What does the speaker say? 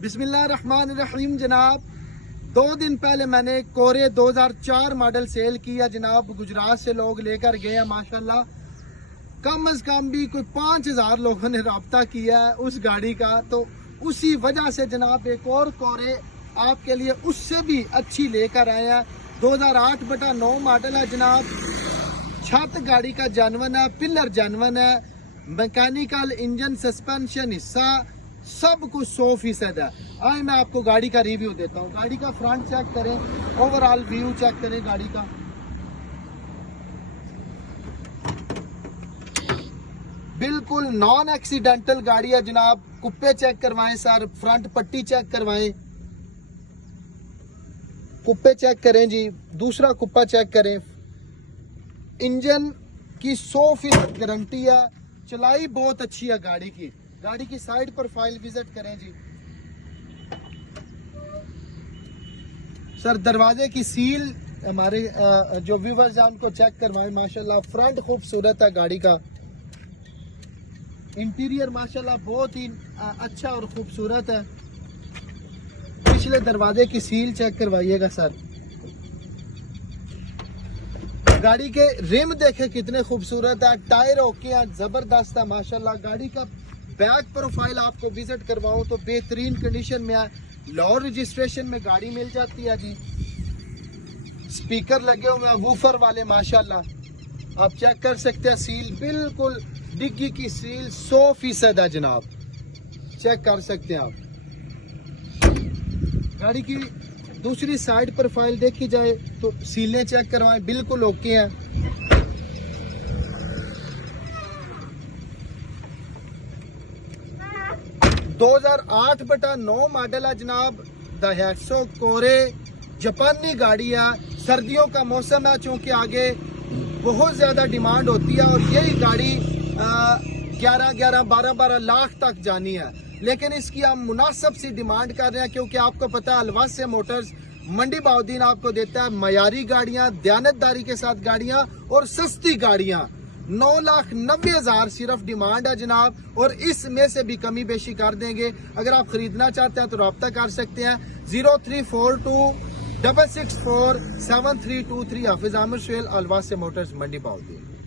बिस्मिल्लाहिर्रहमानिर्रहीम जनाब, 2 दिन पहले मैंने कोरे 2004 मॉडल सेल किया जनाब। गुजरात से लोग लेकर गए हैं माशाल्लाह। कम अज कम भी कोई 5000 लोगों ने रब्ता किया है उस गाड़ी का। तो उसी वजह से जनाब एक और कोरे आपके लिए उससे भी अच्छी लेकर आए हैं। 2008/9 मॉडल है जनाब। छत गाड़ी का जानवन है, पिलर जानवन है, मैकेनिकल इंजन सस्पेंशन हिस्सा सब कुछ 100% है। आए मैं आपको गाड़ी का रिव्यू देता हूँ। गाड़ी का फ्रंट चेक करें, ओवरऑल व्यू चेक करें गाड़ी का। बिल्कुल नॉन एक्सीडेंटल गाड़ी है जनाब। कुप्पे चेक करवाएं सर, फ्रंट पट्टी चेक करवाएं, कुप्पे चेक करें जी, दूसरा कुप्पा चेक करें। इंजन की 100% गारंटी है। चलाई बहुत अच्छी है गाड़ी की। गाड़ी की साइड प्रोफाइल विजिट करें जी सर। दरवाजे की सील हमारे जो व्यूवर्स हैं उनको चेक करवाएं। माशाल्लाह फ्रंट खूबसूरत है गाड़ी का। इंटीरियर माशाल्लाह बहुत ही अच्छा और खूबसूरत है। पिछले दरवाजे की सील चेक करवाइएगा सर। गाड़ी के रिम देखे कितने खूबसूरत है, टायर ओके है, जबरदस्त है माशाल्लाह। गाड़ी का बैक प्रोफाइल आपको विजिट करवाऊं तो बेहतरीन कंडीशन में है। लॉ रजिस्ट्रेशन में गाड़ी मिल जाती है जी। स्पीकर लगे हुए हैं वूफर वाले माशाल्लाह। आप चेक कर सकते हैं सील बिल्कुल डिग्गी की सील 100% है जनाब। चेक कर सकते हैं आप। गाड़ी की दूसरी साइड प्रोफाइल देखी जाए तो सीलें चेक करवाएं, बिल्कुल ओके हैं। दो 2008/9 मॉडल है जनाब। दहैसो कोरे जापानी गाड़ी है। सर्दियों का मौसम है, चूंकि आगे बहुत ज्यादा डिमांड होती है और यही गाड़ी 11-11, 12-12 लाख तक जानी है। लेकिन इसकी हम मुनासिब सी डिमांड कर रहे हैं, क्योंकि आपको पता है अलवासे मोटर्स मंडी बाउद्दीन आपको देता है मयारी गाड़ियां, दयानतदारी के साथ गाड़ियां और सस्ती गाड़ियां। 9,90,000 सिर्फ डिमांड है जनाब, और इसमें से भी कमी बेशी कर देंगे। अगर आप खरीदना चाहते हैं तो रब्ता कर सकते हैं 0342 664 7323। हाफिज आमिर सुहेल, अलवासे मोटर्स मंडी बाउद्दीन।